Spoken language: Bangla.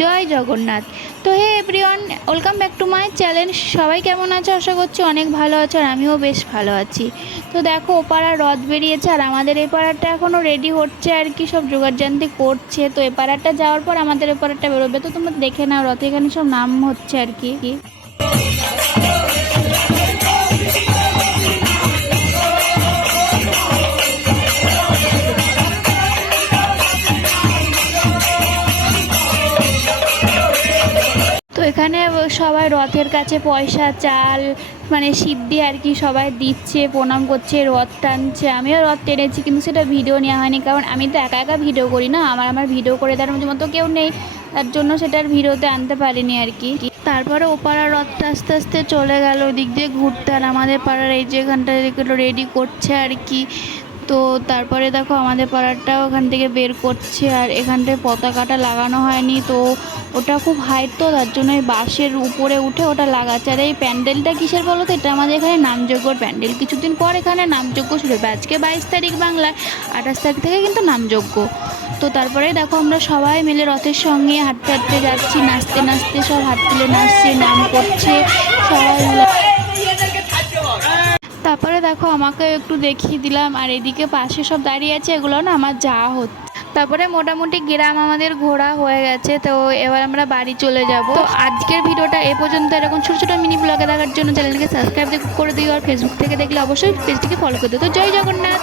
জয় জগন্নাথ। তো hey everyone, welcome back to my channel. সবাই কেমন আছো? আশা করছি অনেক ভালো আছো, আর আমিও বেশ ভালো আছি। তো দেখো, ওপাড়ার রথ বেরিয়েছে আর আমাদের এই পাড়াটা এখনও রেডি হচ্ছে আর কি, সব জোগাড়জান্তি করছে। তো এই পাড়াটা যাওয়ার পর আমাদের এই পাড়াটা বেরোবে। তো তোমরা দেখে নাও, রথে এখানে সব নাম হচ্ছে আর কি। তো এখানে সবাই রথের কাছে পয়সা, চাল, মানে সিদ্ধি আর কি সবাই দিচ্ছে, প্রণাম করছে, রথ টানছে। আমিও রথ টেনেছি, কিন্তু সেটা ভিডিও নেওয়া হয়নি, কারণ আমি তো একা একা ভিডিও করি না, আমার ভিডিও করে দেওয়ার মতো কেউ নেই, তার জন্য সেটার ভিডিওতে আনতে পারিনি আর কি। তারপরে ওপাড়ার রথটা আস্তে আস্তে চলে গেল দিক দিয়ে ঘুরতে, আর আমাদের পাড়ার এই যে এখানটা রেডি করছে আর কি। তো তারপরে দেখো আমাদের পাড়াটাও ওখান থেকে বের করছে, আর এখানটায় পতাকাটা লাগানো হয়নি, তো ওটা খুব হাইট, তো তার জন্য এই বাঁশের উপরে উঠে ওটা লাগাচ্ছে। আর এই প্যান্ডেলটা কিসের বলো তো? এটা আমাদের এখানে নামযজ্ঞর প্যান্ডেল। কিছুদিন পর এখানে নামযজ্ঞ শুরু হবে। আজকে 22 তারিখ বাংলায়, 28 তারিখ থেকে কিন্তু নামযজ্ঞ। তো তারপরে দেখো আমরা সবাই মিলে রথের সঙ্গে হাঁটতে হাঁটতে যাচ্ছি, নাচতে নাচতে, সব হাত তুলে নাচছে, নাম করছে সবাই মিলে। তারপরে দেখো আমাকে একটু দেখিয়ে দিলাম, আর এদিকে পাশে সব দাঁড়িয়ে আছে, এগুলো না আমার যাওয়া হচ্ছে। তারপরে মোটামুটি গ্রাম আমাদের ঘোরা হয়ে গেছে, তো এবার আমরা বাড়ি চলে যাব। তো আজকের ভিডিওটা এ পর্যন্ত। এরকম ছোটো ছোটো মিনি ব্লগে দেখার জন্য চ্যানেলকে সাবস্ক্রাইব করে দিও, আর ফেসবুক থেকে দেখলে অবশ্যই পেজটিকে ফলো করে দিও। তো জয় জগন্নাথ।